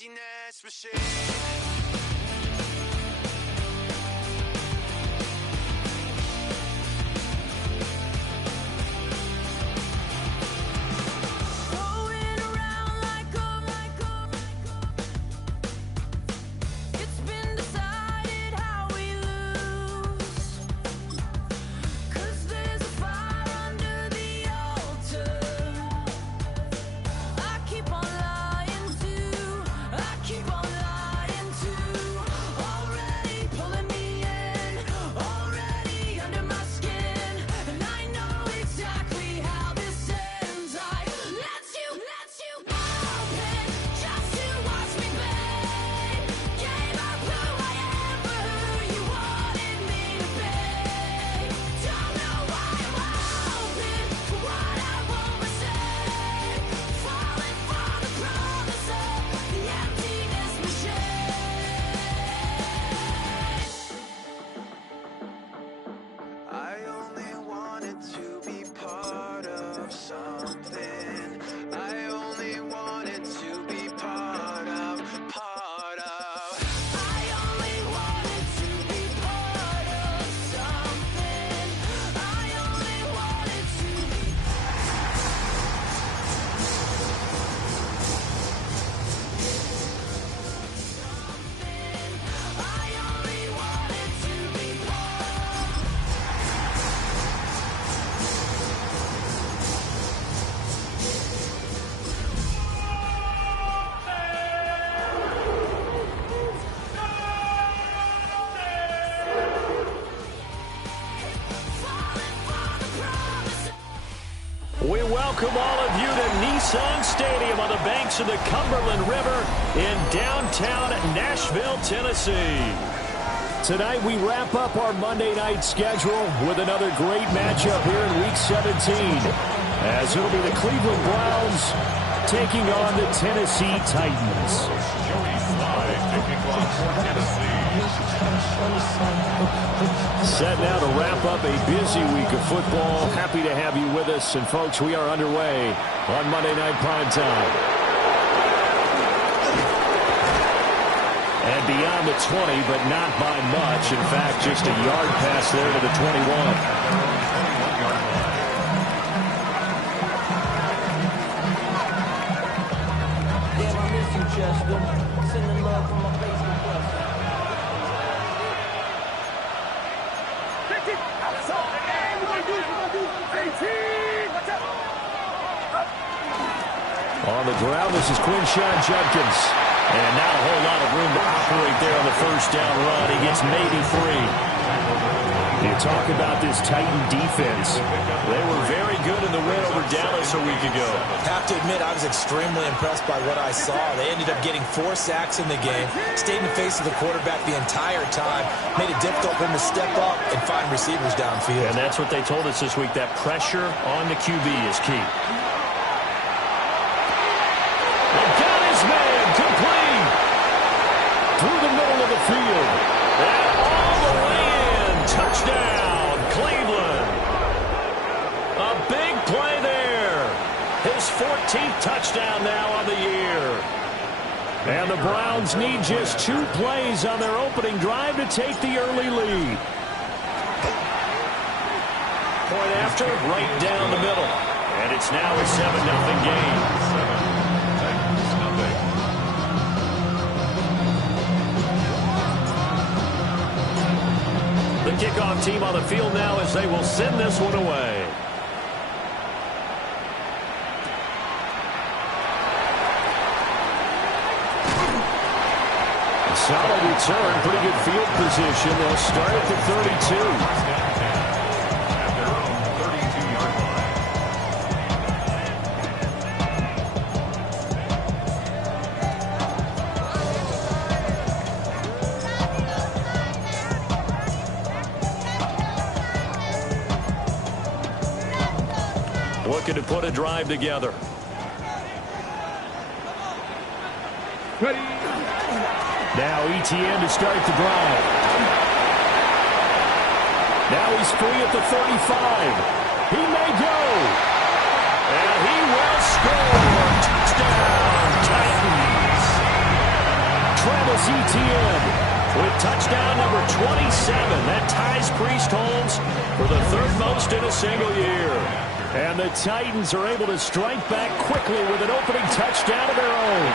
emptiness machine. We welcome all of you to Nissan Stadium on the banks of the Cumberland River in downtown Nashville, Tennessee. Tonight we wrap up our Monday night schedule with another great matchup here in Week 17, as it'll be the Cleveland Browns taking on the Tennessee Titans. Set now to wrap up a busy week of football. Happy to have you with us. And, folks, we are underway on Monday Night Primetime. And beyond the 20, but not by much. In fact, just a yard pass there to the 21. Damn, I miss you, Chester. Sending love from my Facebook website. On the ground, this is Quinshon Judkins. And not a whole lot of room to operate there on the first down run. He gets maybe 3. You talk about this Titan defense. They were very good in the win over Dallas a week ago. Have to admit, I was extremely impressed by what I saw. They ended up getting 4 sacks in the game, stayed in the face of the quarterback the entire time, made it difficult for him to step up and find receivers downfield. And that's what they told us this week, that pressure on the QB is key. They've got his man complete through the middle of the field. And all the way in. Touchdown, Cleveland. A big play there. His 14th touchdown now on the year. And the Browns need just 2 plays on their opening drive to take the early lead. Point after, right down the middle. And it's now a 7-0 game. The kickoff team on the field now as they will send this one away. A solid return, pretty good field position. They'll start at the 32. Looking to put a drive together. Ready. Now ETN to start the drive. Now he's free at the 35. He may go. And he will score. Touchdown, Titans. Etienne with touchdown number 27. That ties Priest Holmes for the third most in a single year. And the Titans are able to strike back quickly with an opening touchdown of their own.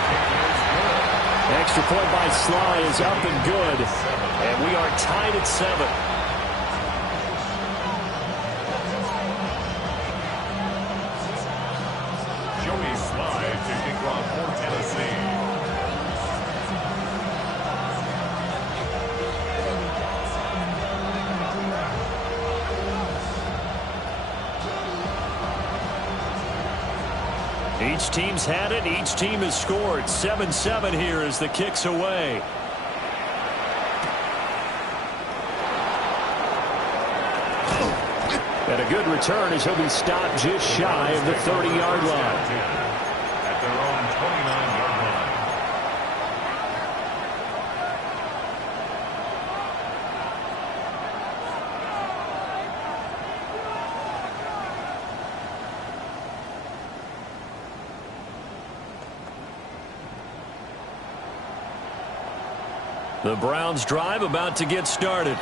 Extra point by Sly is up and good. And we are tied at 7. Each team's had it. Each team has scored. 7-7 here as the kick's away. And a good return as he'll be stopped just shy of the 30-yard line. At their own 29-yard line. The Browns drive about to get started.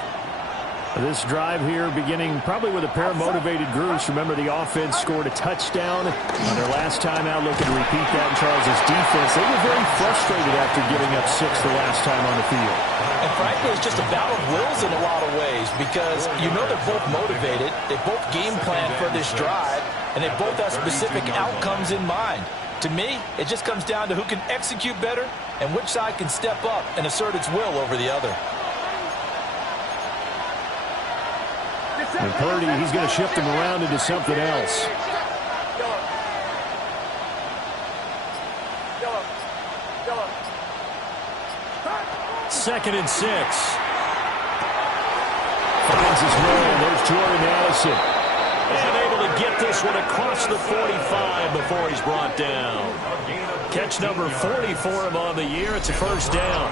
This drive here beginning probably with a pair of motivated groups. Remember, the offense scored a touchdown on their last time out. Looking to repeat that in Charles' defense. They were very frustrated after giving up 6 the last time on the field. And frankly, it's just a battle of wills in a lot of ways because you know they're both motivated. They both game plan for this drive, and they both have specific outcomes in mind. To me, it just comes down to who can execute better and which side can step up and assert its will over the other. And Purdy, he's going to shift him around into something else. Second and 6. Finds his man. There's Jordan Addison. And able to get this one across the 45 before he's brought down. Catch number 40 for him on the year. It's a first down.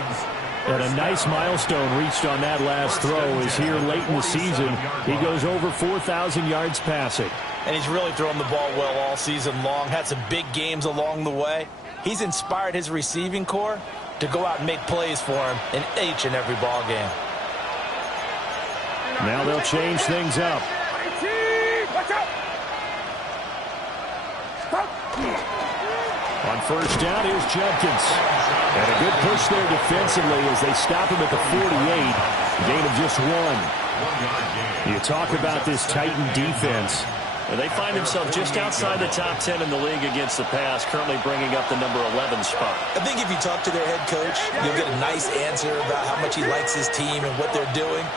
And a nice milestone reached on that last throw is here late in the season. He goes over 4,000 yards passing. And he's really thrown the ball well all season long. Had some big games along the way. He's inspired his receiving corps to go out and make plays for him in each and every ball game. Now they'll change things up. On first down, here's Judkins. And a good push there defensively as they stop him at the 48. Gain of just 1. You talk about this Titan defense. And they find themselves just outside the top 10 in the league against the pass, currently bringing up the number 11 spot. I think if you talk to their head coach, you'll get a nice answer about how much he likes his team and what they're doing.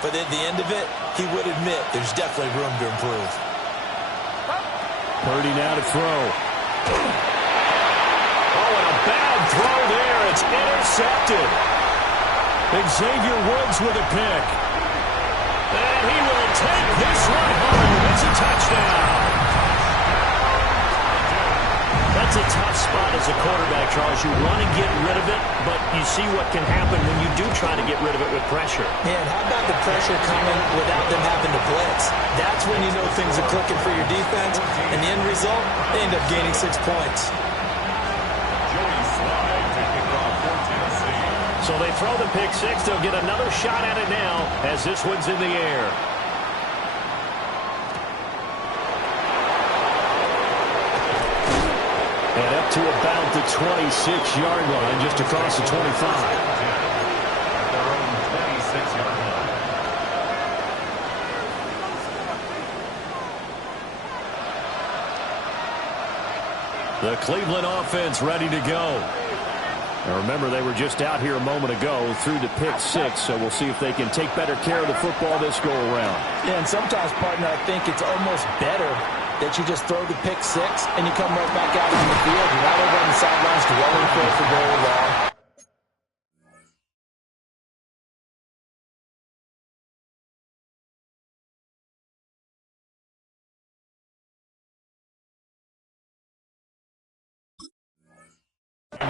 But at the end of it, he would admit there's definitely room to improve. Purdy now to throw. Oh, and a bad throw there. It's intercepted. Xavier Woods with a pick. And he will take this one home. It's a touchdown. That's a tough spot as a quarterback, Charles. You want to get rid of it, but you see what can happen when you do try to get rid of it with pressure. Man, how about the pressure coming without them having to blitz? That's when you know things are clicking for your defense. And the end result, they end up gaining 6 points. So they throw the pick 6. They'll get another shot at it now as this one's in the air. And up to about the 26-yard line, just across the 25. The Cleveland offense ready to go. Now remember, they were just out here a moment ago through the pick 6, so we'll see if they can take better care of the football this go-around. Yeah, and sometimes, partner, I think it's almost better that you just throw the pick 6 and you come right back out on the field. You're not over on the sidelines dwelling for very long.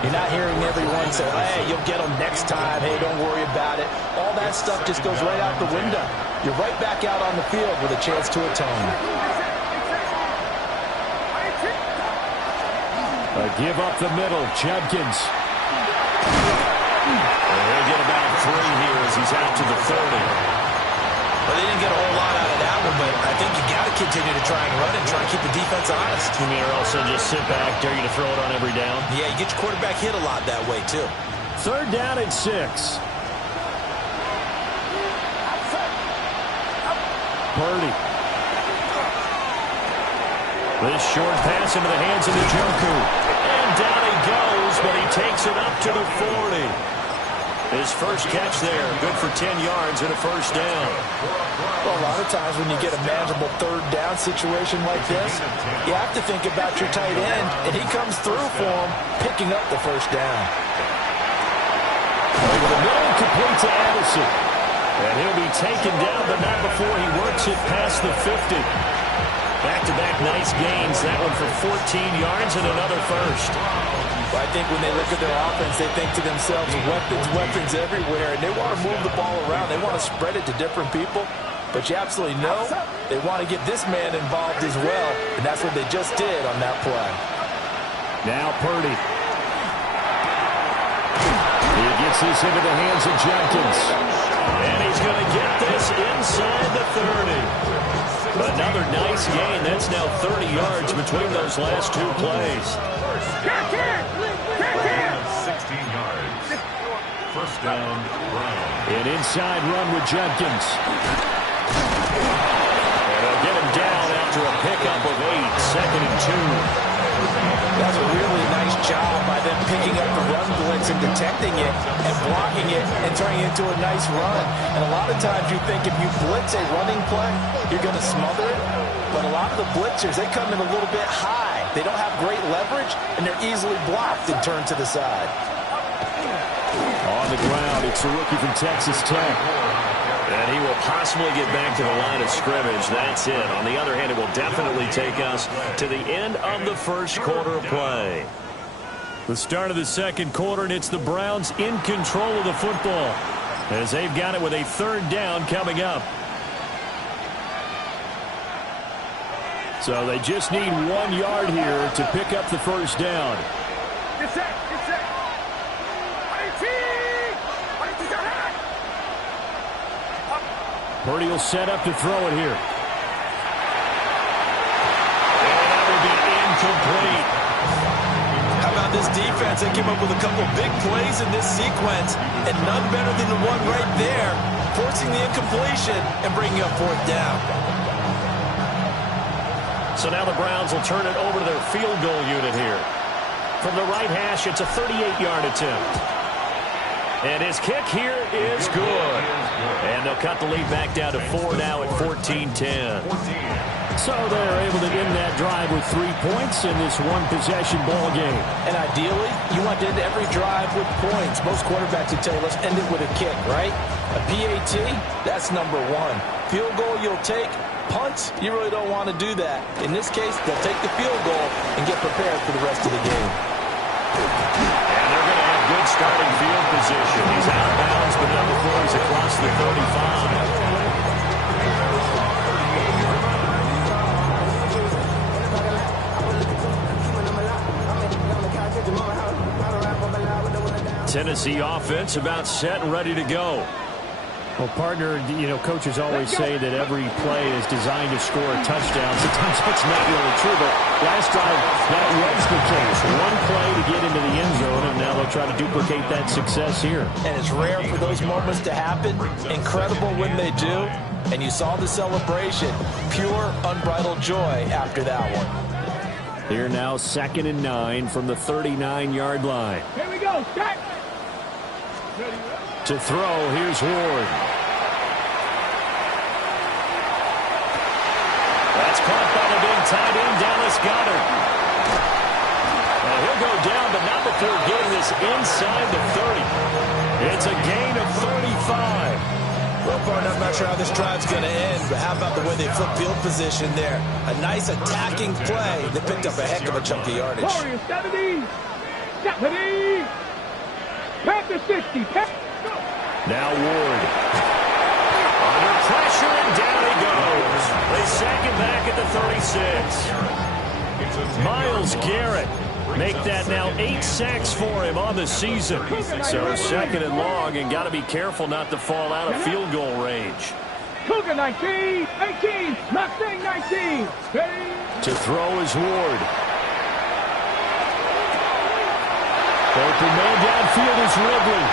You're not hearing everyone say, hey, you'll get them next time. Hey, don't worry about it. All that stuff just goes right out the window. You're right back out on the field with a chance to atone. A give up the middle. Judkins. He's out to the 30. Well, they didn't get a whole lot out of that one, but I think you got to continue to try and run and try and keep the defense honest. You mean, or also just sit back, dare you to throw it on every down? Yeah, you get your quarterback hit a lot that way, too. Third down and 6. Purdy. This short pass into the hands of Njoku. And down he goes, but he takes it up to the 40. His first catch there, good for 10 yards and a first down. Well, a lot of times when you get a manageable third down situation like this, you have to think about your tight end, and he comes through for him, picking up the first down. Over the middle, complete to Addison. And he'll be taken down, but not before he works it past the 50. Back-to-back nice gains. That one for 14 yards and another first. Well, I think when they look at their offense, they think to themselves, weapons everywhere, and they want to move the ball around. They want to spread it to different people. But you absolutely know they want to get this man involved as well, and that's what they just did on that play. Now Purdy. He gets this into the hands of Jenkins. And he's going to get this inside the 30. Another nice gain. That's now 30 yards between those last two plays. 16 yards. First down, Brown. An inside run with Jenkins. And they'll get him down after a pickup of 8. Second and 2. That's a really nice job by them picking up the run blitz and detecting it and blocking it and turning it into a nice run. And a lot of times you think if you blitz a running play, you're going to smother it. But a lot of the blitzers, they come in a little bit high. They don't have great leverage, and they're easily blocked and turned to the side. On the ground, it's the rookie from Texas Tech. And he will possibly get back to the line of scrimmage. That's it. On the other hand, it will definitely take us to the end of the first quarter of play. The start of the second quarter, and it's the Browns in control of the football as they've got it with a third down coming up. So they just need 1 yard here to pick up the first down. Purdy will set up to throw it here. And that will be incomplete. How about this defense? They came up with a couple big plays in this sequence, and none better than the one right there, forcing the incompletion and bringing up fourth down. So now the Browns will turn it over to their field goal unit here. From the right hash, it's a 38-yard attempt. And his kick here is good. And they'll cut the lead back down to 4 now at 14-10. So they're able to end that drive with 3 points in this one-possession ball game. And ideally, you want to end every drive with points. Most quarterbacks would tell you, let's end it with a kick, right? A PAT, that's number 1. Field goal you'll take. Punts, you really don't want to do that. In this case, they'll take the field goal and get prepared for the rest of the game. And they're going to have good starting field position. He's out of bounds, but not before he's across the 35. Tennessee offense about set and ready to go. Well, partner, you know, coaches always say that every play is designed to score a touchdown. Sometimes that's not really true, but last drive, that was the case. One play to get into the end zone, and now they'll try to duplicate that success here. And it's rare for those moments to happen. Incredible when they do. And you saw the celebration. Pure, unbridled joy after that one. Here now, 2nd and 9 from the 39-yard line. Here we go, start. To throw, here's Ward. That's caught by the big tight end, Dallas Goedert. And he'll go down, but not before getting this inside the 30. It's a gain of 35. Well, partner, I'm not sure how this drive's going to end, but how about the way they flip field position there? A nice attacking play that picked up a heck of a chunk of yardage. Warriors, 70. 70. Panther 60. Now Ward. Under pressure, and down he goes. They sack him back at the 36. Myles Garrett. Make that now 8 sacks for him on the season. So second and long, and got to be careful not to fall out of field goal range. Cougar 19, 18, Mustang 19. To throw is Ward. Open man downfield is Ridley.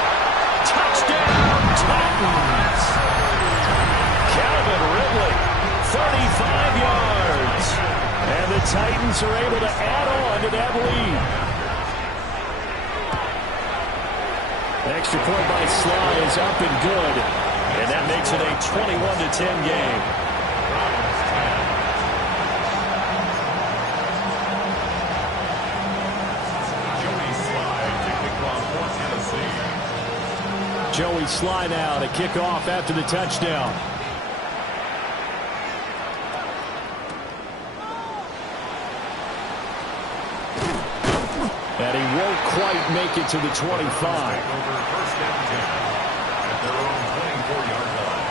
Touchdown, Titans. Calvin Ridley, 35 yards. And the Titans are able to add on to that lead. Extra point by Sly is up and good. And that makes it a 21-10 game. Joey Sly now to kick off after the touchdown. And he won't quite make it to the 25. First and 10 at their own 24-yard line.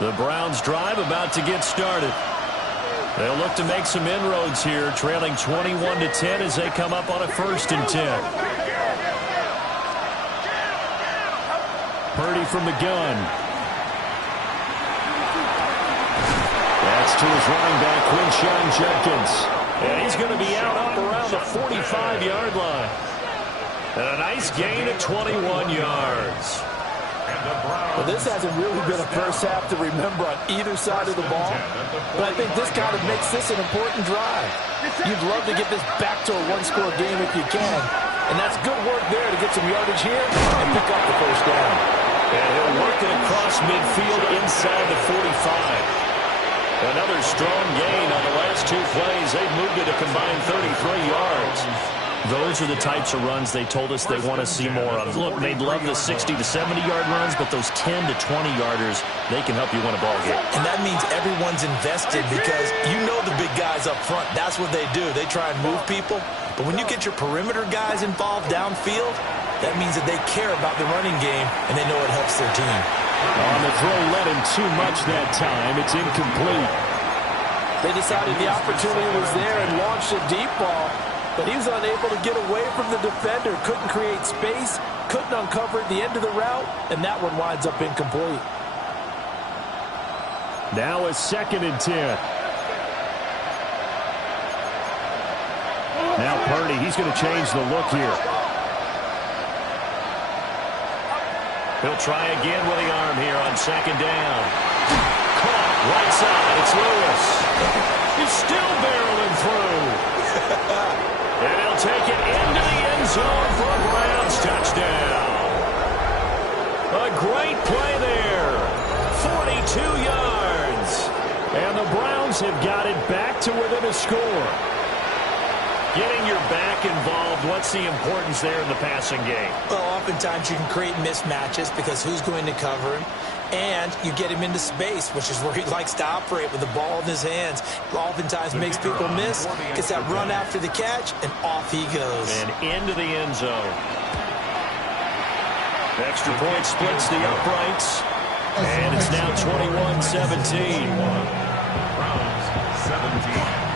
The Browns drive about to get started. They'll look to make some inroads here, trailing 21-10 as they come up on a 1st and 10. Purdy from the gun. That's to his running back, Quinshon Judkins. And he's going to be out up around the 45-yard line. And a nice gain of 21 yards. Well, this hasn't really been a first half to remember on either side of the ball, but I think this kind of makes this an important drive. You'd love to get this back to a one-score game if you can, and that's good work there to get some yardage here and pick up the first down. And he'll work it across midfield inside the 45. Another strong gain on the last 2 plays. They've moved it a combined 33 yards. Those are the types of runs they told us they want to see more of. Look, they'd love the 60 to 70-yard runs, but those 10 to 20-yarders, they can help you win a ball game. And that means everyone's invested because you know the big guys up front. That's what they do. They try and move people. But when you get your perimeter guys involved downfield, that means that they care about the running game, and they know it helps their team. On the throw, led him too much that time. It's incomplete. They decided the opportunity was there and launched a deep ball. But he was unable to get away from the defender, couldn't create space, couldn't uncover at the end of the route, and that one winds up incomplete. Now a 2nd and 10. Now Purdy, he's going to change the look here. He'll try again with the arm here on 2nd down. Caught, right side, it's Lewis. He's still barreling through. And he'll take it into the end zone for a Browns touchdown. A great play there. 42 yards. And the Browns have got it back to within a score. Getting your back involved, what's the importance there in the passing game? Well, oftentimes you can create mismatches because who's going to cover him? And you get him into space, which is where he likes to operate with the ball in his hands. Oftentimes makes people miss, gets that run after the catch, and off he goes. And into the end zone. Extra point splits the uprights. And it's now 21-17. Browns 17.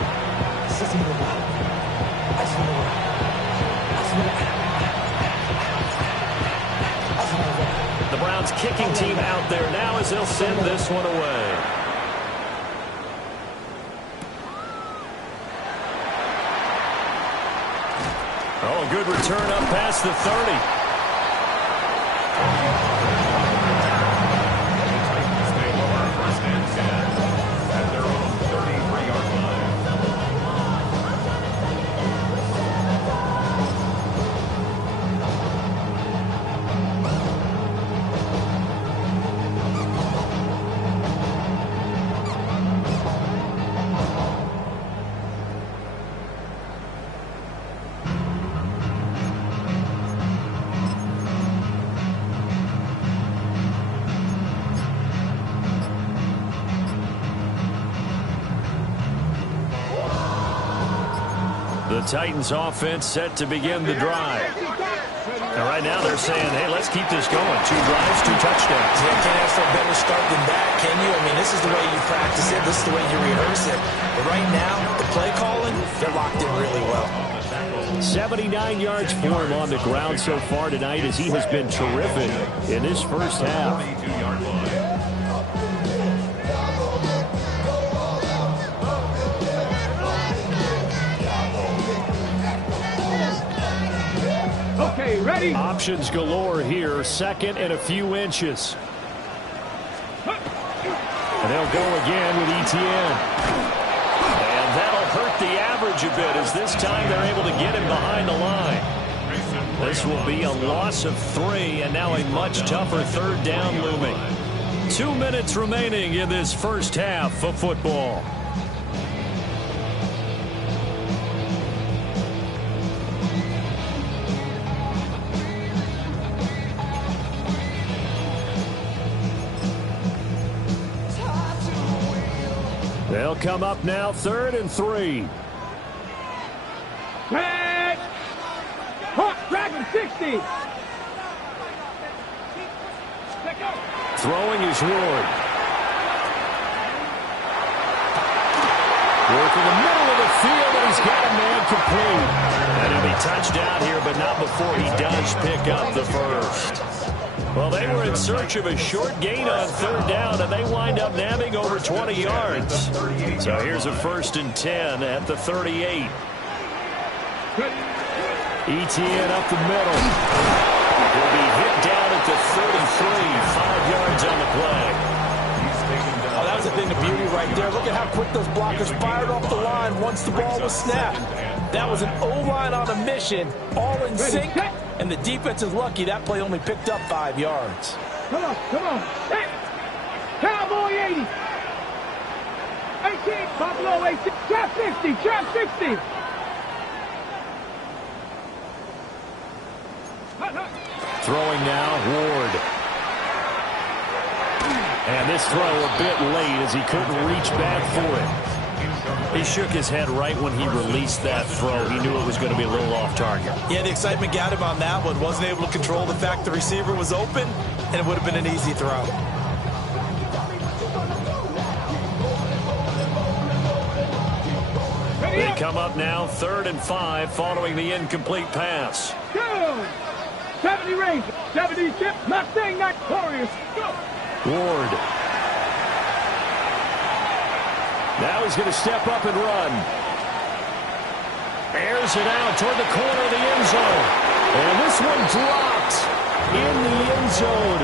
The Browns kicking team out there now as they'll send this one away. Oh, good return up past the 30. The Titans offense set to begin the drive. And right now they're saying, hey, let's keep this going. 2 drives, 2 touchdowns. Yeah, can't ask for a better start than that, can you? I mean, this is the way you practice it. This is the way you rehearse it. But right now, the play calling, they're locked in really well. 79 yards for him on the ground so far tonight as he has been terrific in this first half. Okay, ready? Options galore here. 2nd and a few inches. And they'll go again with Etienne. And that'll hurt the average a bit as this time they're able to get him behind the line. This will be a loss of 3 and now a much tougher 3rd down looming. 2 minutes remaining in this first half of football. They'll come up now 3rd and 3. Tag! Hawk, Dragon 60! Throwing is Ward. Work in the middle of the field, and he's got a man complete. And he'll be touchdown here, but not before he does pick up the first. Well, they were in search of a short gain on 3rd down, and they wind up nabbing over 20 yards. So here's a 1st and 10 at the 38. Etienne up the middle. He'll be hit down at the 33, 5 yards on the play. Oh, that was a thing of beauty right there. Look at how quick those blockers fired off the line once the ball was snapped. That was an O-line on a mission, all in sync. And the defense is lucky that play only picked up 5 yards. Come on, come on. Hey! Cowboy 80! 18, Buffalo 18, trap 60, trap 60! Throwing now, Ward. And this throw a bit late as he couldn't reach back for it. He shook his head right when he released that throw. He knew it was going to be a little off target. Yeah, the excitement got him on that one. Wasn't able to control the fact the receiver was open, and it would have been an easy throw. They come up now 3rd and 5 following the incomplete pass. Go! 70 Rangers, 70 Chips, Mustang, not Warriors. Go! Ward. Now he's going to step up and run. Airs it out toward the corner of the end zone. And this one dropped in the end zone.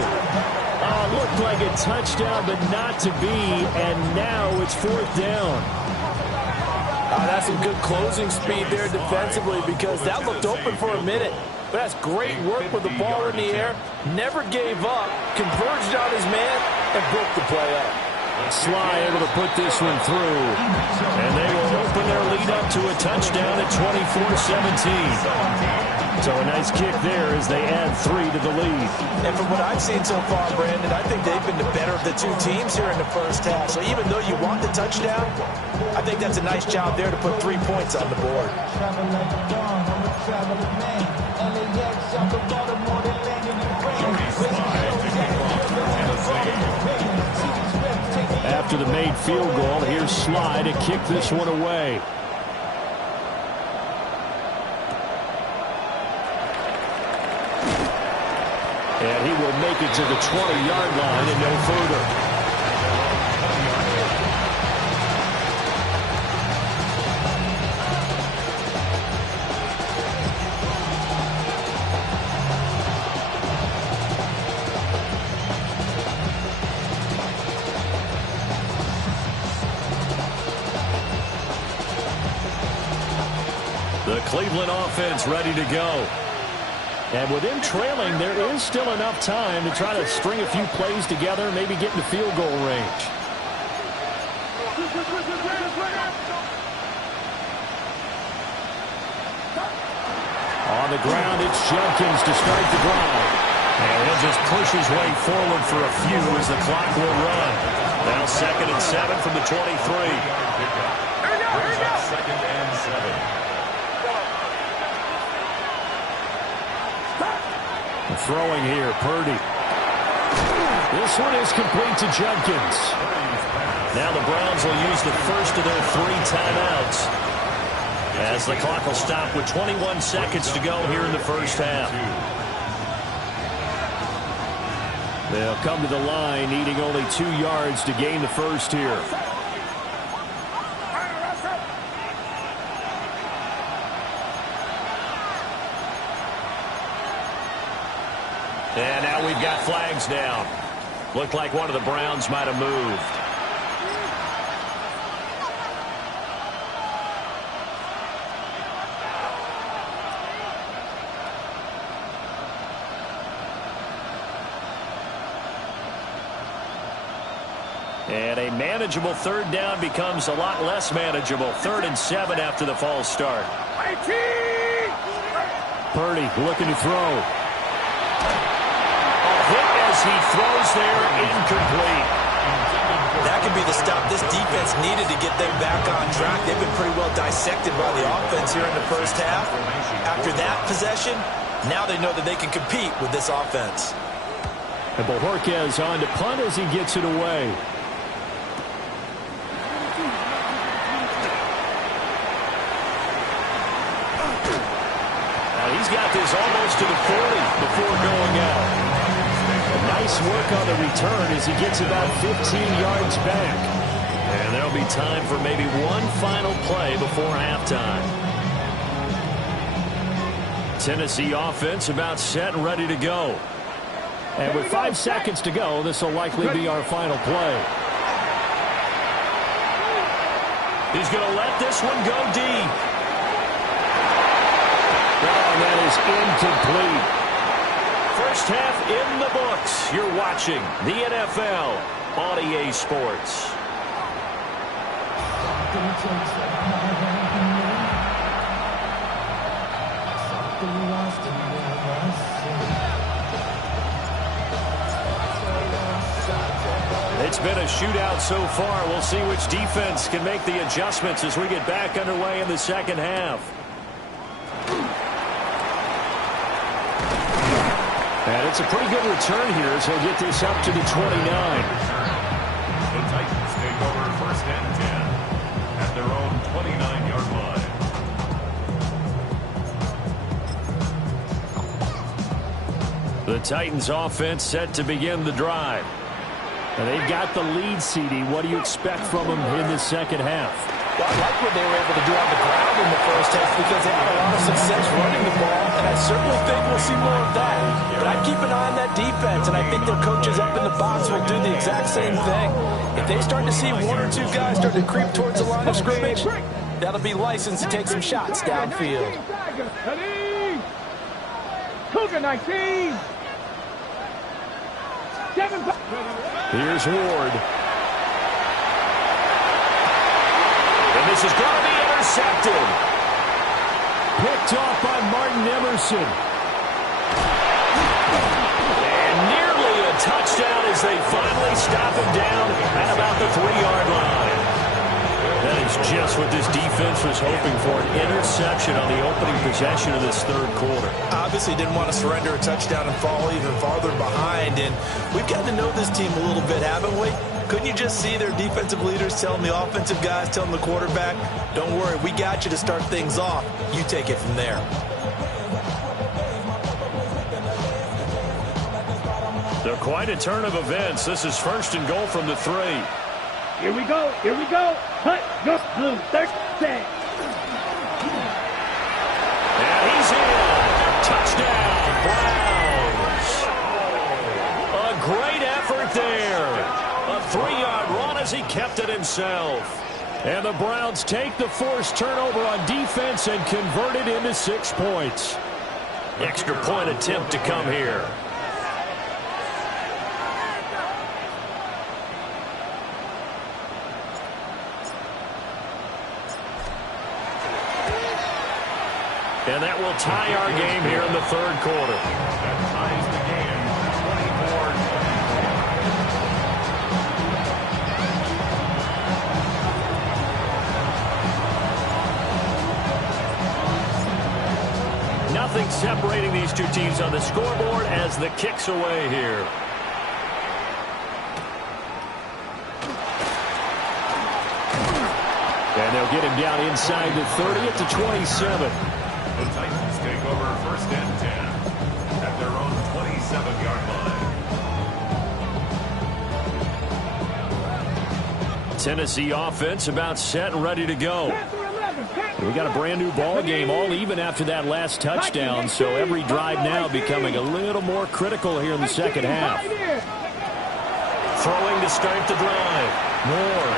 Looked like a touchdown, but not to be. And now it's 4th down. That's some good closing speed there defensively because that looked open for a minute. But that's great work with the ball in the air. Never gave up, converged on his man, and broke the play up. Sly able to put this one through. And they will open their lead up to a touchdown at 24-17. So a nice kick there as they add 3 to the lead. And from what I've seen so far, Brandon, I think they've been the better of the 2 teams here in the first half. So even though you want the touchdown, I think that's a nice job there to put 3 points on the board. After the made field goal, here's Sly to kick this one away. And he will make it to the 20-yard line and no further. The Cleveland offense ready to go. And with him trailing, there is still enough time to try to string a few plays together, maybe get into field goal range. On the ground, it's Jenkins to start the drive. And he'll just push his way forward for a few as the clock will run. Now 2nd and 7 from the 23. Second and 7. throwing here. Purdy. This one is complete to Jenkins. Now the Browns will use the first of their 3 timeouts as the clock will stop with 21 seconds to go here in the first half. They'll come to the line needing only 2 yards to gain the first here. And now we've got flags down. Looked like one of the Browns might have moved. And a manageable 3rd down becomes a lot less manageable. 3rd and 7 after the false start. Purdy looking to throw. Hit as he throws there, incomplete. That could be the stop this defense needed to get them back on track. They've been pretty well dissected by the offense here in the first half. After that possession, now they know that they can compete with this offense. And Bojorquez on to punt as he gets it away. Now he's got this almost to the 40 before going out. Nice work on the return as he gets about 15 yards back. And there'll be time for maybe one final play before halftime. Tennessee offense about set and ready to go. And with 5 seconds to go, this will likely be our final play. He's going to let this one go deep. And that is incomplete. First half in the books. You're watching the NFL on EA Sports. It's been a shootout so far. We'll see which defense can make the adjustments as we get back underway in the second half. And it's a pretty good return here as he'll get this up to the 29. The Titans take over 1st and 10 at their own 29-yard line. The Titans offense set to begin the drive. And they've got the lead, CD. What do you expect from them in the second half? Well, I like what they were able to do on the ground in the first half because they had a lot of success running the ball, and I certainly think we'll see more of that. But I'd keep an eye on that defense, and I think their coaches up in the box will do the exact same thing. If they start to see 1 or 2 guys start to creep towards the line of scrimmage, that'll be licensed to take some shots downfield. Cougar 19. Here's Ward. And this is going to be intercepted. Picked off by Martin Emerson. And nearly a touchdown as they finally stop him down at about the 3-yard line. That is just what this defense was hoping for, an interception on the opening possession of this 3rd quarter. Obviously didn't want to surrender a touchdown and fall even farther behind, and we've got to know this team a little bit, haven't we? Couldn't you just see their defensive leaders telling the offensive guys, telling the quarterback, don't worry, we got you to start things off. You take it from there. They're quite a turn of events. This is 1st and goal from the 3. Here we go. Here we go. Hut, go, blue, 36. And he's in. Touchdown, Browns. A great effort there. A 3-yard run as he kept it himself. And the Browns take the forced turnover on defense and convert it into 6 points. Extra point attempt to come here. And that will tie our game here in the 3rd quarter. That ties the game 24-24. separating these two teams on the scoreboard as the kick's away here. And they'll get him down inside the 30 at the 27. The Titans take over first and 10 at their own 27-yard line. Tennessee offense about set and ready to go. We got a brand new ball game, all even after that last touchdown, so every drive now becoming a little more critical here in the second half. Throwing to start the drive. Moore.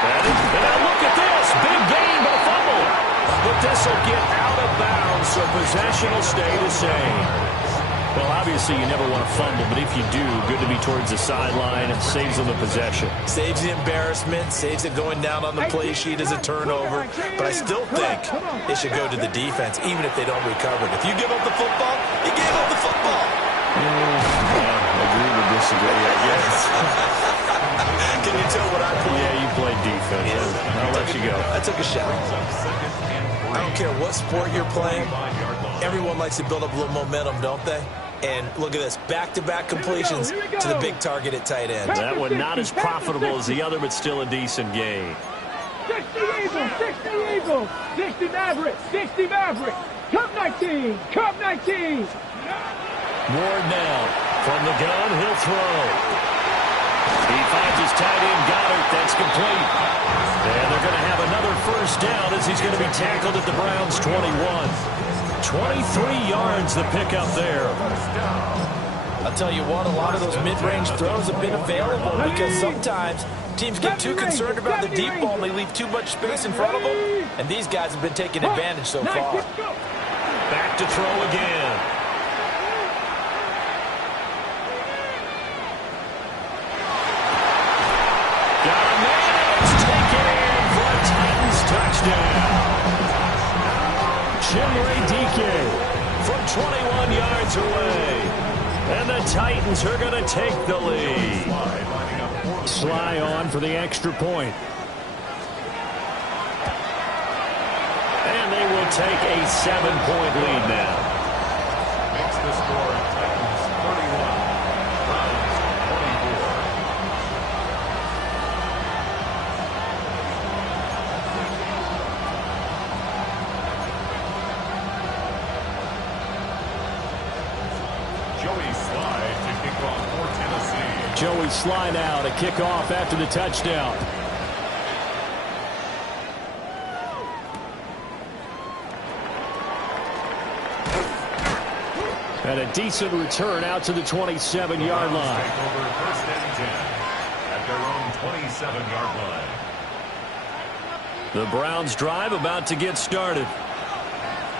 And now look at this. Big gain, but a fumble. But this will get out of bounds, so possession will stay the same. Well, obviously you never want to fumble, but if you do, good to be towards the sideline. It saves them the possession. Saves the embarrassment, saves it going down on the play sheet as a turnover. But I still think it should go to the defense, even if they don't recover it. If you give up the football, you gave up the football. Agree to disagree, I guess. Can you tell what I play? Yeah, you played defense. Yeah. I'll let you go. I took a shot. I don't care what sport you're playing. Everyone likes to build up a little momentum, don't they? And look at this, back-to-back completions to the big target at tight end. That one not as profitable as the other, but still a decent gain. 60 Eagles, 60 Eagles, 60 Mavericks, 60 Mavericks. Cup 19, Cup 19. Ward now from the gun, he'll throw. He finds his tight end, Goddard. That's complete. And they're going to have another first down as he's going to be tackled at the Browns' 21. 23 yards the pickup there. I'll tell you what, a lot of those mid-range throws have been available because sometimes teams get too concerned about the deep ball and they leave too much space in front of them. And these guys have been taking advantage so far. Back to throw again. Got a man. It's taken in for a Titans touchdown. Chimere Dike from 21 yards away. And the Titans are going to take the lead. Sly on for the extra point. And they will take a 7-point lead now. Makes the score at Titans 31, Browns 24. Joey Sly to kick off for Tennessee. Joey Sly now to kick off after the touchdown. And a decent return out to the 27-yard line. Take over first and 10 at their own 27-yard line. The Browns drive about to get started.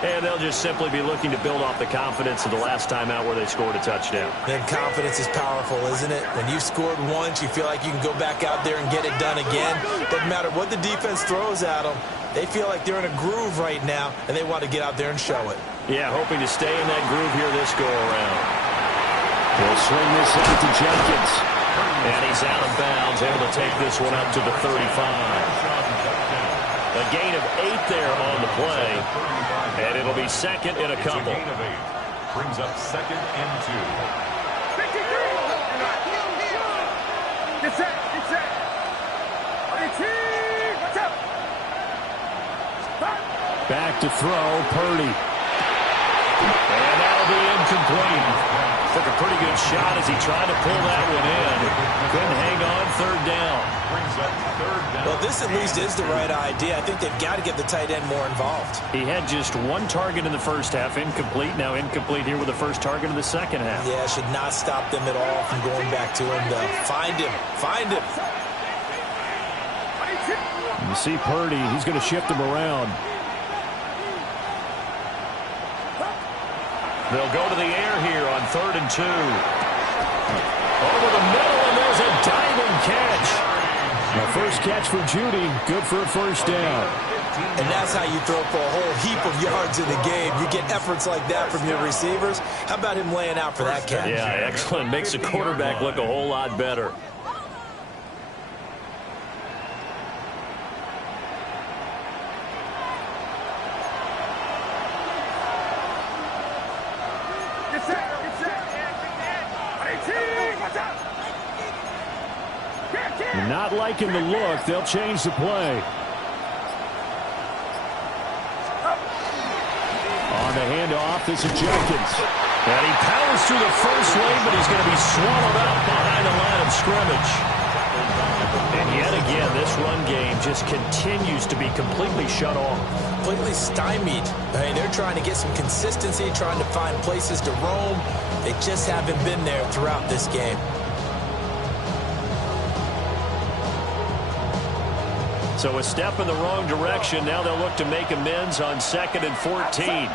And they'll just simply be looking to build off the confidence of the last time out where they scored a touchdown. Then confidence is powerful, isn't it? When you've scored once, you feel like you can go back out there and get it done again. Doesn't matter what the defense throws at them. They feel like they're in a groove right now, and they want to get out there and show it. Yeah, hoping to stay in that groove here this go-around. He'll swing this out to Jenkins. And he's out of bounds, able to take this one up to the 35. A gain of 8 there on the play. And it'll be second in a couple. It's a gain of 8. Brings up second and 2. Get set, get set. What's up? Back to throw, Purdy. And that'll be incomplete. Took a pretty good shot as he tried to pull that one in. Couldn't hang on, third down. Brings up third down. Well, this at least is the right idea. I think they've got to get the tight end more involved. He had just one target in the first half, incomplete. Now incomplete here with the first target of the second half. Yeah, should not stop them at all from going back to him, though. Find him. Find him. You see Purdy, he's going to shift him around. They'll go to the air here on 3rd and 2. Over the middle, and there's a diving catch. The first catch for Judy, good for a first down. And that's how you throw for a whole heap of yards in the game. You get efforts like that from your receivers. How about him laying out for that catch? Yeah, excellent. Makes the quarterback look a whole lot better. liking the look. They'll change the play. On the handoff, this is Jenkins. And he powers through the first lane, but he's going to be swallowed up behind the line of scrimmage. And yet again, this run game just continues to be completely shut off. Completely stymied. I mean, they're trying to get some consistency, trying to find places to roam. They just haven't been there throughout this game. So a step in the wrong direction. Now they'll look to make amends on 2nd and 14.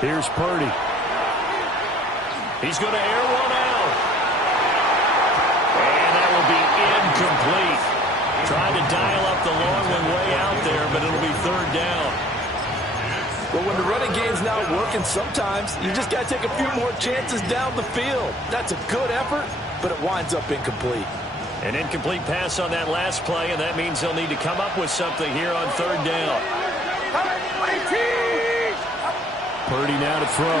Here's Purdy. He's going to air one out. And that will be incomplete. Trying to dial up the long one way out there, but it'll be 3rd down. Well, when the running game's not working, sometimes you just got to take a few more chances down the field. That's a good effort, but it winds up incomplete. An incomplete pass on that last play, and that means they'll need to come up with something here on 3rd down. Purdy now to throw.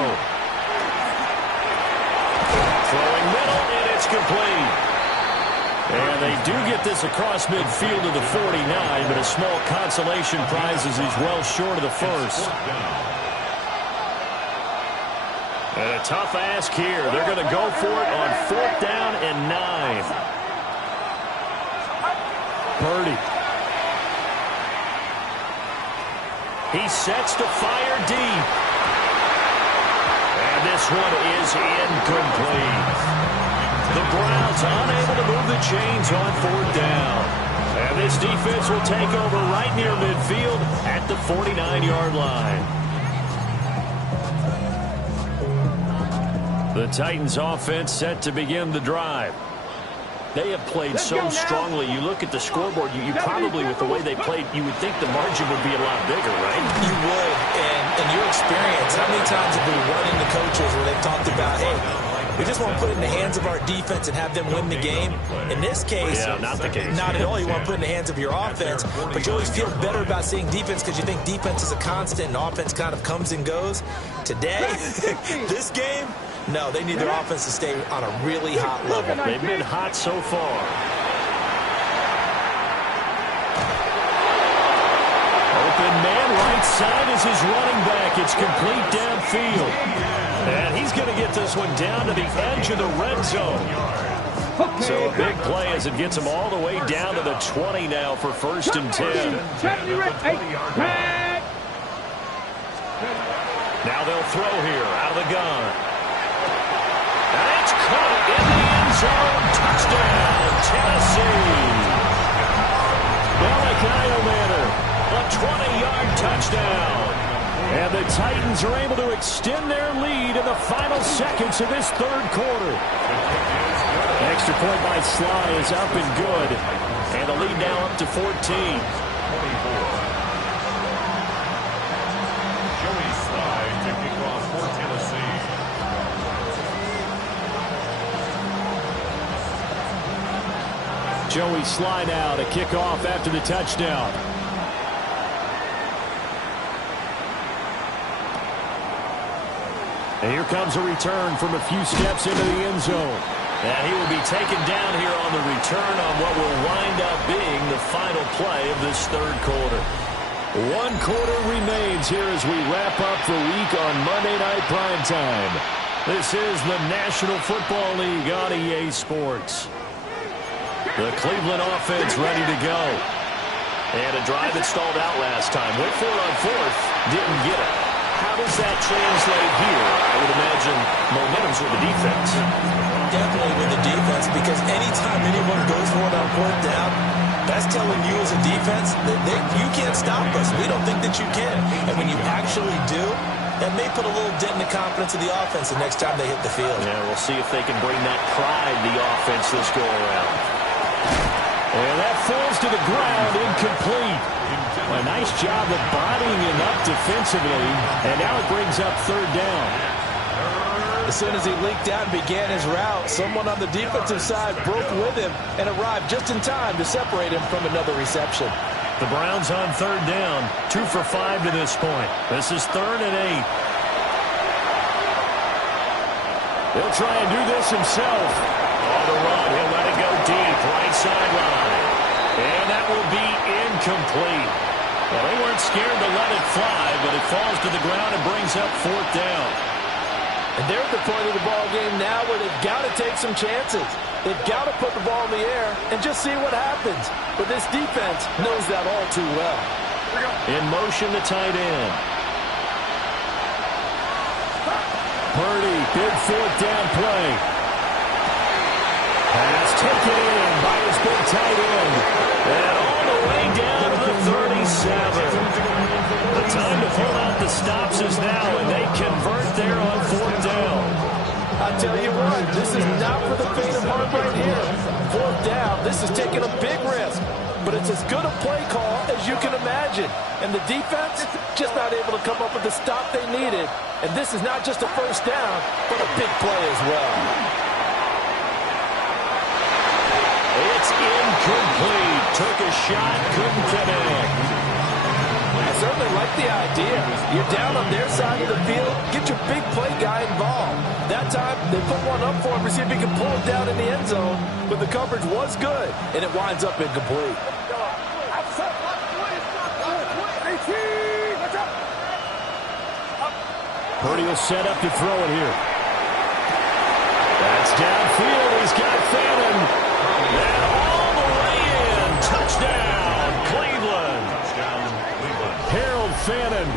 Throwing middle, and it's complete. And they do get this across midfield to the 49, but a small consolation prize as he's well short of the first. And a tough ask here. They're going to go for it on 4th down and 9. Purdy. He sets to fire deep. And this one is incomplete. The Browns unable to move the chains on 4th down. And this defense will take over right near midfield at the 49-yard line. The Titans offense set to begin the drive. They have played so strongly. You look at the scoreboard, you probably, with the way they played, you would think the margin would be a lot bigger, right? You would. And in your experience, how many times have we run into coaches where they've talked about, hey, we just want to put it in the hands of our defense and have them win the game? In this case, not the case. Not at all. You want to put it in the hands of your offense, but you always feel better about seeing defense because you think defense is a constant and offense kind of comes and goes. Today, this game, no, they need their offense to stay on a really hot level. They've been hot so far. Open man right side is his running back. It's complete downfield. And he's going to get this one down to the edge of the red zone. So a big play as it gets him all the way down to the 20 now for 1st and 10. Now they'll throw here out of the gun. And it's caught in the end zone. Touchdown, Tennessee. Malachi Manor, a 20-yard touchdown. And the Titans are able to extend their lead in the final seconds of this 3rd quarter. Extra point by Sly is up and good. And the lead now up to 14. Joey Sly taking off for Tennessee. Joey Sly now to kick off after the touchdown. And here comes a return from a few steps into the end zone. And he will be taken down here on the return on what will wind up being the final play of this 3rd quarter. 1 quarter remains here as we wrap up the week on Monday Night Primetime. This is the National Football League on EA Sports. The Cleveland offense ready to go. And a drive that stalled out last time. Went for it on 4th, didn't get it. How does that translate here? I would imagine momentum's with the defense. Definitely with the defense, because anytime anyone goes for it on 4th down, that's telling you as a defense that you can't stop us. We don't think that you can. And when you actually do, that may put a little dent in the confidence of the offense the next time they hit the field. Yeah, we'll see if they can bring that pride the offense this go around. And that falls to the ground, incomplete. A nice job of bodying him up defensively, and now it brings up 3rd down. As soon as he leaked out and began his route, someone on the defensive side broke with him and arrived just in time to separate him from another reception. The Browns on 3rd down, 2 for 5 to this point. This is 3rd and 8. He'll try and do this himself. On the run, he'll let it go deep, right sideline. And that will be incomplete. Well, they weren't scared to let it fly, but it falls to the ground and brings up 4th down. And they're at the point of the ball game now where they've got to take some chances. They've got to put the ball in the air and just see what happens. But this defense knows that all too well. In motion, the tight end. Purdy, big 4th down play. Pass taken in by his big tight end. And all the way down to the 37. The time to pull out the stops is now, and they convert there on 4th down. I tell you what, this is not for the faint of heart right here. 4th down, this is taking a big risk. But it's as good a play call as you can imagine. And the defense just not able to come up with the stop they needed. And this is not just a 1st down, but a big play as well. It's incomplete. Took a shot, couldn't connect. I certainly like the idea. You're down on their side of the field. Get your big play guy involved. That time, they put one up for him to see if he can pull it down in the end zone. But the coverage was good, and it winds up incomplete. Purdy will set up to throw it here. That's downfield. He's got Fannin. And all the way in. Touchdown, Cleveland. Harold Fannin,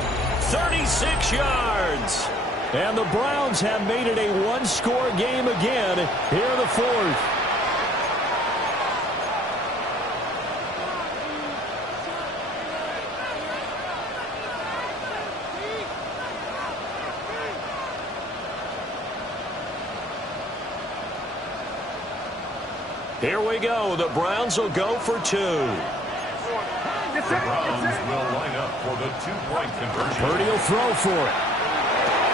36 yards. And the Browns have made it a one-score game again here in the 4th. Here we go. The Browns will go for 2. The Browns will line up for the 2-point conversion. Purdy will throw for it.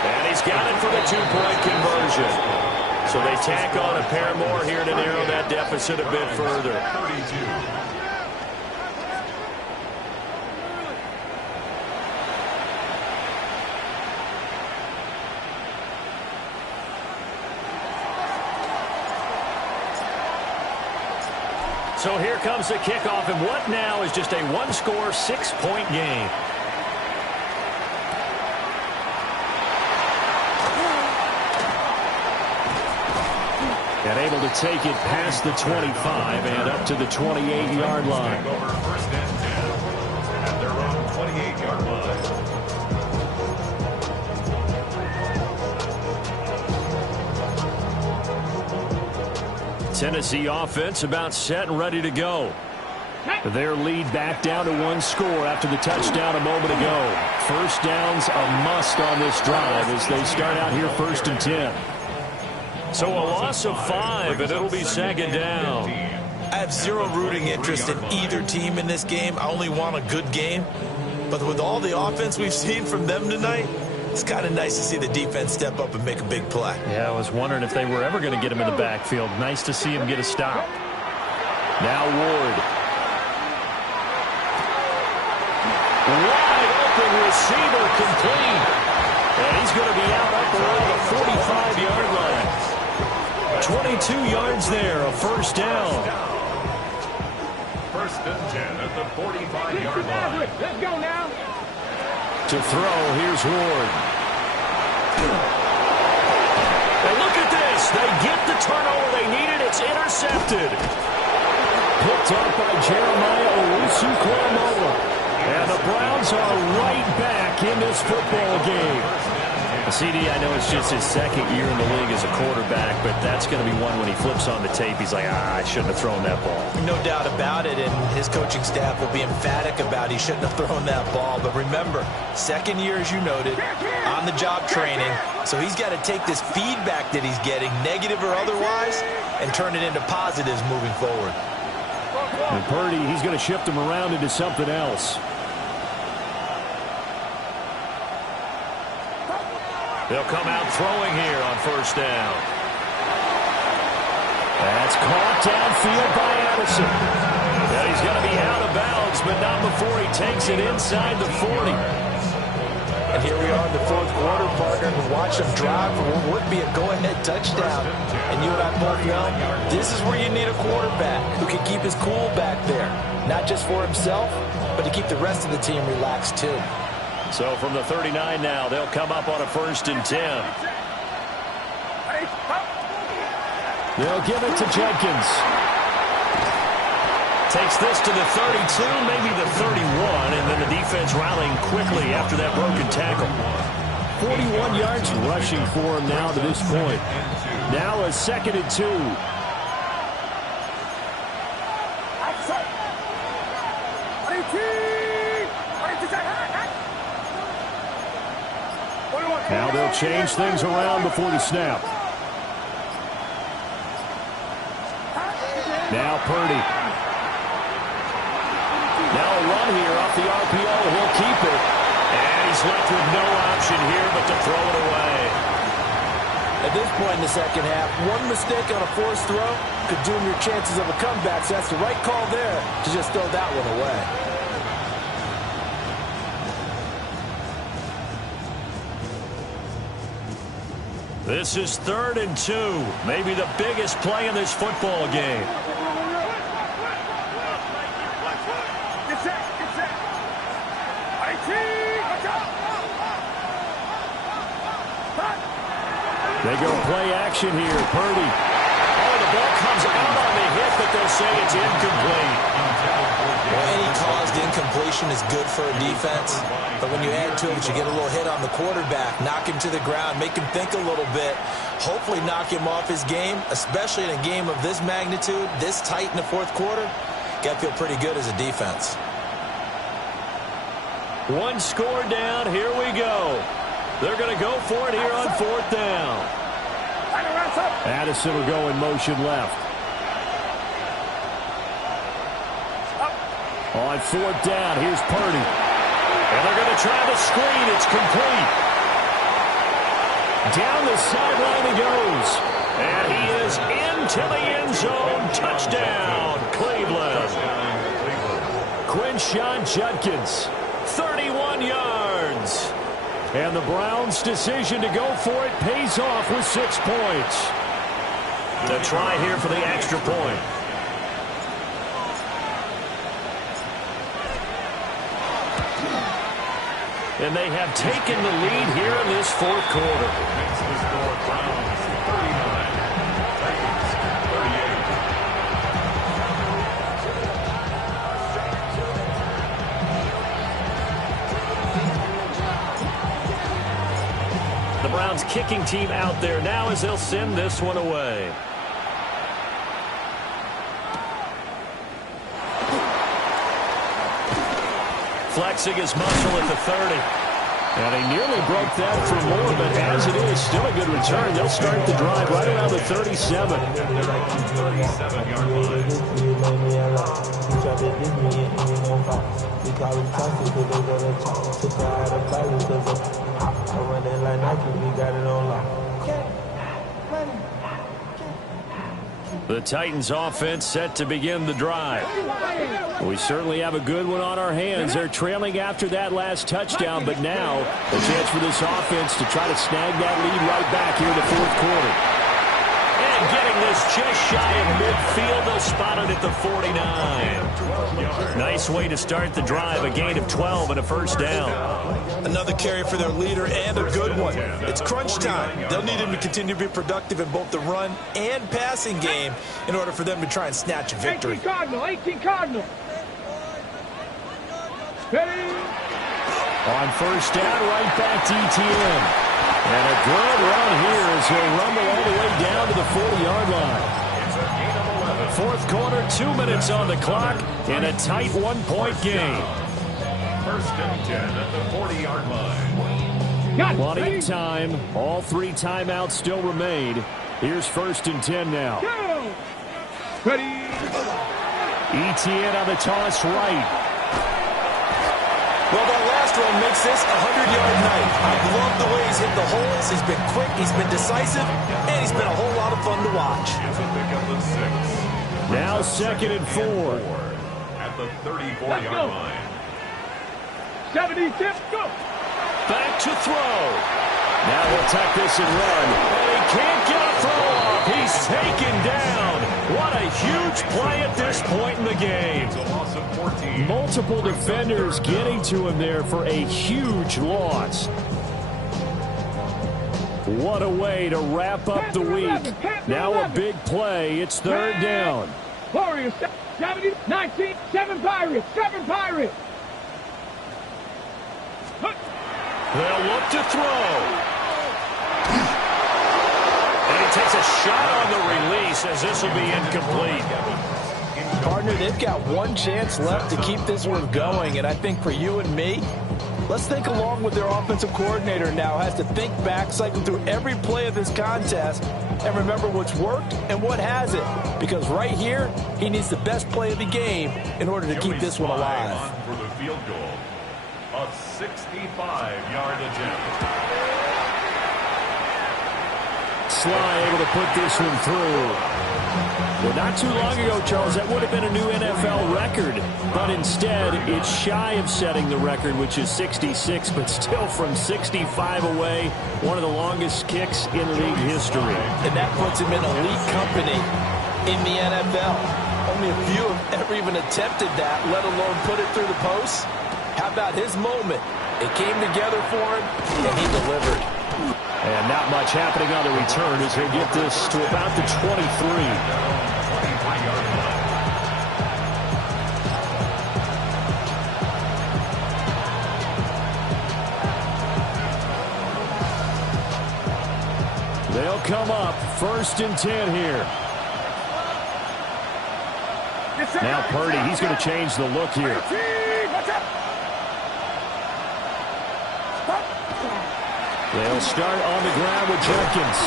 And he's got it for the 2-point conversion. So they tack on a pair more here to narrow that deficit a bit further. 32. So here comes the kickoff, and what now is just a one-score, 6-point game. And able to take it past the 25 and up to the 28-yard line. Take over 1st and 10 at their own 28-yard line. Tennessee offense about set and ready to go. Their lead back down to 1 score after the touchdown a moment ago. 1st down's a must on this drive as they start out here 1st and 10. So a loss of 5, and it'll be 2nd down. I have zero rooting interest in either team in this game. I only want a good game. But with all the offense we've seen from them tonight, it's kind of nice to see the defense step up and make a big play. Yeah, I was wondering if they were ever going to get him in the backfield. Nice to see him get a stop. Now Ward. Wide open receiver complete. And he's going to be out up around the 45-yard line. 22 yards there, a 1st down. 1st and 10 at the 45-yard line. Let's go now. To throw, here's Ward. And look at this. They get the turnover they needed. It's intercepted. Picked up by Jeremiah Owusu-Koramoah. And the Browns are right back in this football game. CD, I know it's just his 2nd year in the league as a quarterback, but that's going to be one when he flips on the tape. He's like, I shouldn't have thrown that ball. No doubt about it, and his coaching staff will be emphatic about he shouldn't have thrown that ball. But remember, 2nd year, as you noted, on-the-job training. So he's got to take this feedback that he's getting, negative or otherwise, and turn it into positives moving forward. And Purdy, he's going to shift him around into something else. They'll come out throwing here on 1st down. That's caught downfield by Addison. Yeah, he's going to be out of bounds, but not before he takes it inside the 40. And here we are in the fourth quarter, partner, and watch them drive for what would be a go-ahead touchdown. And you and I both know this is where you need a quarterback who can keep his cool back there, not just for himself, but to keep the rest of the team relaxed too. So from the 39 now, they'll come up on a 1st and 10. They'll give it to Jenkins. Takes this to the 32, maybe the 31, and then the defense rallying quickly after that broken tackle. 41 yards rushing for him now to this point. Now a 2nd and 2. Now they'll change things around before the snap. Now Purdy. Now a run here off the RPO. He'll keep it. And he's left with no option here but to throw it away. At this point in the second half, one mistake on a forced throw could doom your chances of a comeback. So that's the right call there to just throw that one away. This is 3rd and 2. Maybe the biggest play in this football game. They go play action here. Purdy. Oh, the ball comes out on the hit, but they'll say it's incomplete. Well, any caused incompletion is good for a defense, but when you add to it, you get a little hit on the quarterback, knock him to the ground, make him think a little bit, hopefully knock him off his game, especially in a game of this magnitude, this tight in the fourth quarter. Got to feel pretty good as a defense. One score down. Here we go. They're going to go for it here on 4th down. Addison will go in motion left. On 4th down, here's Purdy. And they're going to try the screen. It's complete. Down the sideline he goes. And he is into the end zone. Touchdown, Cleveland. Quinshon Judkins, 31 yards. And the Browns' decision to go for it pays off with 6 points. The try here for the extra point. And they have taken the lead here in this fourth quarter. Makes the score Browns 39, Titans 38. The Browns kicking team out there now as they'll send this one away. Flexing his muscle at the 30. And he nearly broke that for more, but as it is, still a good return. They'll start the drive right around the 37. At their own 37-yard line. The Titans offense set to begin the drive. We certainly have a good one on our hands. They're trailing after that last touchdown, but now a chance for this offense to try to snag that lead right back here in the fourth quarter. And getting this just shy of midfield, they'll spot it at the 49. Nice way to start the drive, a gain of 12 and a first down. Another carry for their leader and a good one. It's crunch time. They'll need him to continue to be productive in both the run and passing game in order for them to try and snatch a victory. 18 Cardinal, 18 Cardinal. Ready? On first down, right back to ETN. And a good run here as he'll rumble all the way down to the 40-yard line. It's a gain of 11. Fourth quarter, 2 minutes on the clock in a tight one-point game. First and 10 at the 40-yard line. Got it. Plenty of time. All 3 timeouts still remain. Here's first and 10 now. Go. Ready? ETN on the toss right. Well, that last run makes this a 100-yard night. I love the way he's hit the holes. He's been quick, he's been decisive, and he's been a whole lot of fun to watch. It's a pick up of 6. Now second and 4. At the 34-yard line. 70 tip, go. Back to throw. Now he'll tuck this and run. And he can't get a throw off. He's taken down. What a huge play at this point in the game. Multiple defenders getting to him there for a huge loss. What a way to wrap up the week. Now a big play. It's third down. Warriors, 70, 19, 7 Pirates, 7 Pirates. They'll look to throw. And he takes a shot on the release as this will be incomplete. Partner, they've got one chance left to keep this one going, and I think for you and me, let's think along with their offensive coordinator now. Has to think back, cycle through every play of this contest, and remember what's worked and what hasn't. Because right here, he needs the best play of the game in order to keep this one alive. For the field goal, a 65-yard attempt. Sly able to put this one through. Well, not too long ago, Charles, that would have been a new NFL record. But instead, it's shy of setting the record, which is 66, but still from 65 away, one of the longest kicks in league history. And that puts him in elite company in the NFL. Only a few have ever even attempted that, let alone put it through the post. How about his moment? It came together for him, and he delivered. And not much happening on the return as he'll get this to about the 23. They'll come up 1st and 10 here. Now Purdy, he's going to change the look here. They'll start on the ground with Jenkins.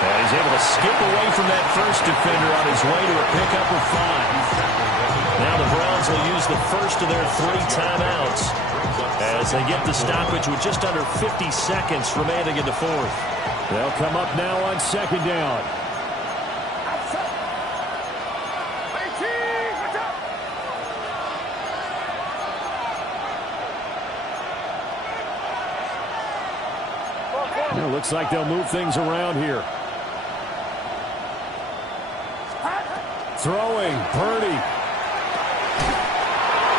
And he's able to skip away from that first defender on his way to a pickup of 5. Now the Browns will use the first of their 3 timeouts as they get the stoppage with just under 50 seconds remaining in the 4th. They'll come up now on 2nd down. It looks like they'll move things around here. Throwing, Purdy.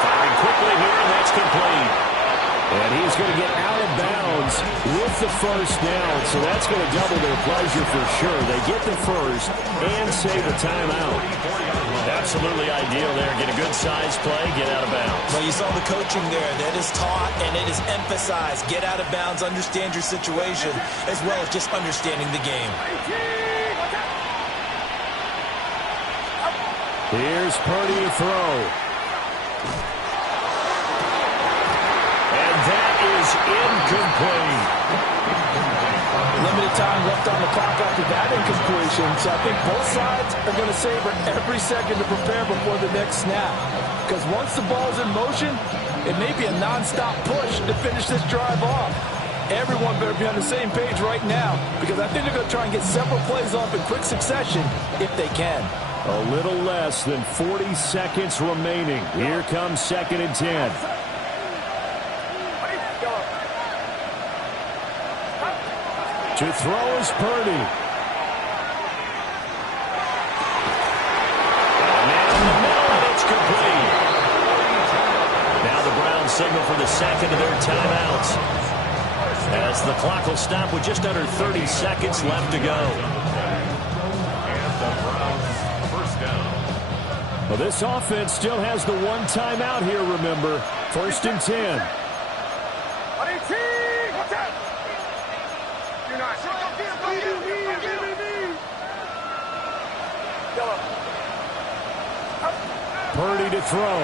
Firing quickly here, and that's complete. And he's going to get out of bounds with the first down, so that's going to double their pleasure for sure. They get the first and save a timeout. Absolutely ideal there. Get a good size play, get out of bounds. Well, you saw the coaching there. That is taught and it is emphasized. Get out of bounds, understand your situation, as well as just understanding the game. Here's Purdy to throw. And that is incomplete. Limited time left on the clock after that incompletion, so I think both sides are going to savor every second to prepare before the next snap. Because once the ball's in motion, it may be a non-stop push to finish this drive off. Everyone better be on the same page right now, because I think they're going to try and get several plays off in quick succession if they can. A little less than 40 seconds remaining. Here comes 2nd and 10. To throw is Purdy. And in the middle, and it's complete. Now the Browns signal for the 2nd of their timeouts, as the clock will stop with just under 30 seconds left to go. And the Browns first down. Well, this offense still has the 1 timeout here, remember. 1st and 10. Purdy to throw.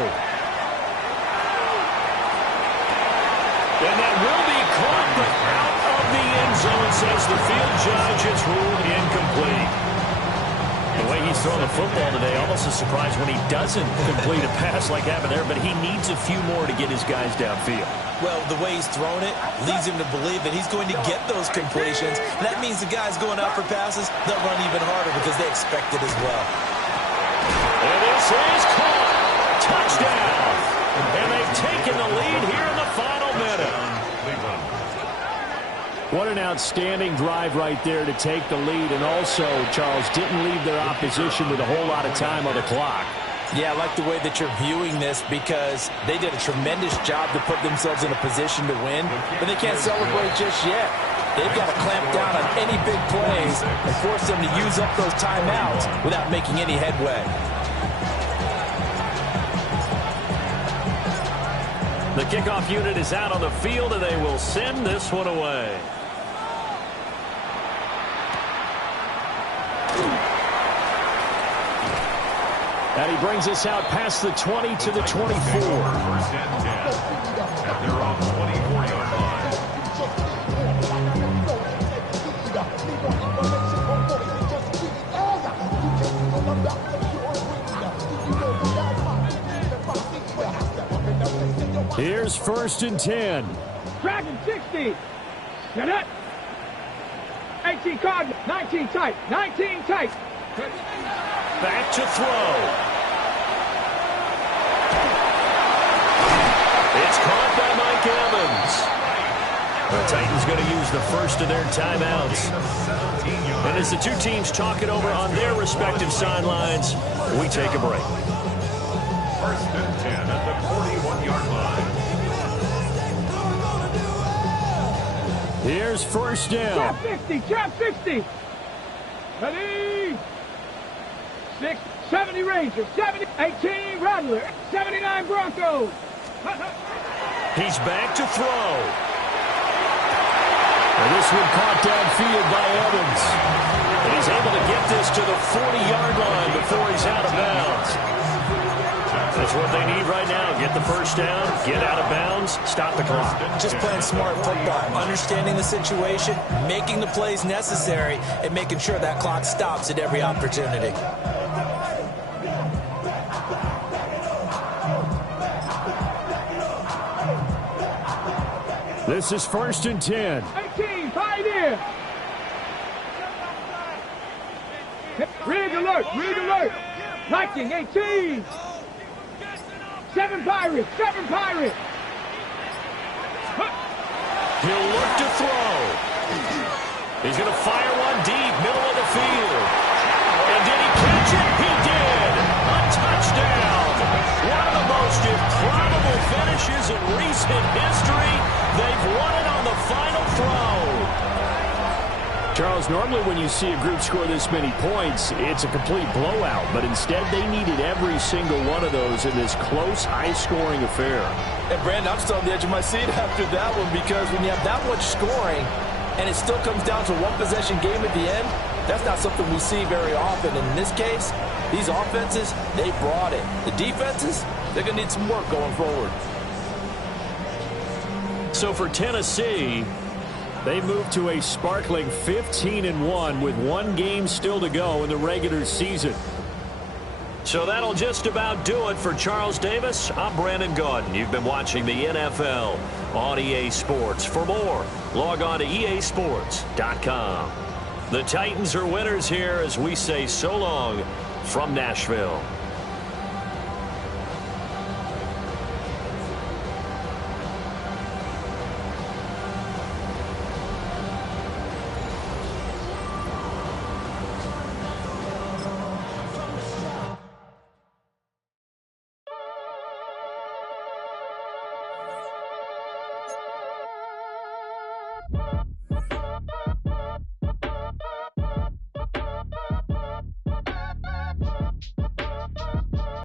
And that will be caught, but out of the end zone, says the field judge. It's ruled incomplete. The way he's throwing the football today, almost a surprise when he doesn't complete a pass like happened there, but he needs a few more to get his guys downfield. Well, the way he's thrown it leads him to believe that he's going to get those completions. And that means the guys going out for passes, they'll run even harder because they expect it as well. And this is caught. Touchdown. And they've taken the lead here in the final minute. What an outstanding drive right there to take the lead. And also, Charles, didn't leave their opposition with a whole lot of time on the clock. Yeah, I like the way that you're viewing this because they did a tremendous job to put themselves in a position to win, but they can't celebrate just yet. They've got to clamp down on any big plays and force them to use up those timeouts without making any headway. The kickoff unit is out on the field, and they will send this one away. And he brings us out past the 20 to the 24. First and 10 at their own 24-yard line. Here's first and 10. Dragon 60. Set it. 18 Cardinals. 19 tight. 19 tight. Back to throw. It's caught by Mike Evans. The Titans going to use the first of their timeouts. And as the two teams talk it over on their respective sidelines, we take a break. First and 10 at the 41-yard line. Here's first down. Trap 50. Trap 50. Ready. 6, 70 Rangers, 70, 18 Rattler, 79 Broncos. He's back to throw. And this one caught downfield by Evans. And he's able to get this to the 40-yard line before he's out of bounds. That's what they need right now. Get the first down, get out of bounds, stop the clock. Just playing smart football, understanding the situation, making the plays necessary, and making sure that clock stops at every opportunity. This is first and 10. 18, Pioneer. Rig alert, rig alert. Viking, 18. 7 Pirates, 7 Pirates. He'll look to throw. He's going to fire one deep, middle of the field. And did he catch it? He did. A touchdown. One of the most improbable finishes in recent history. They've won it on the final throw. Charles, normally when you see a group score this many points, it's a complete blowout. But instead, they needed every single one of those in this close, high-scoring affair. And, Brandon, I'm still on the edge of my seat after that one because when you have that much scoring and it still comes down to a one-possession game at the end, that's not something we see very often. And in this case, these offenses, they brought it. The defenses, they're going to need some work going forward. So for Tennessee, they move to a sparkling 15-1 with one game still to go in the regular season. So that'll just about do it for Charles Davis. I'm Brandon Gaudin. You've been watching the NFL on EA Sports. For more, log on to easports.com. The Titans are winners here as we say so long from Nashville.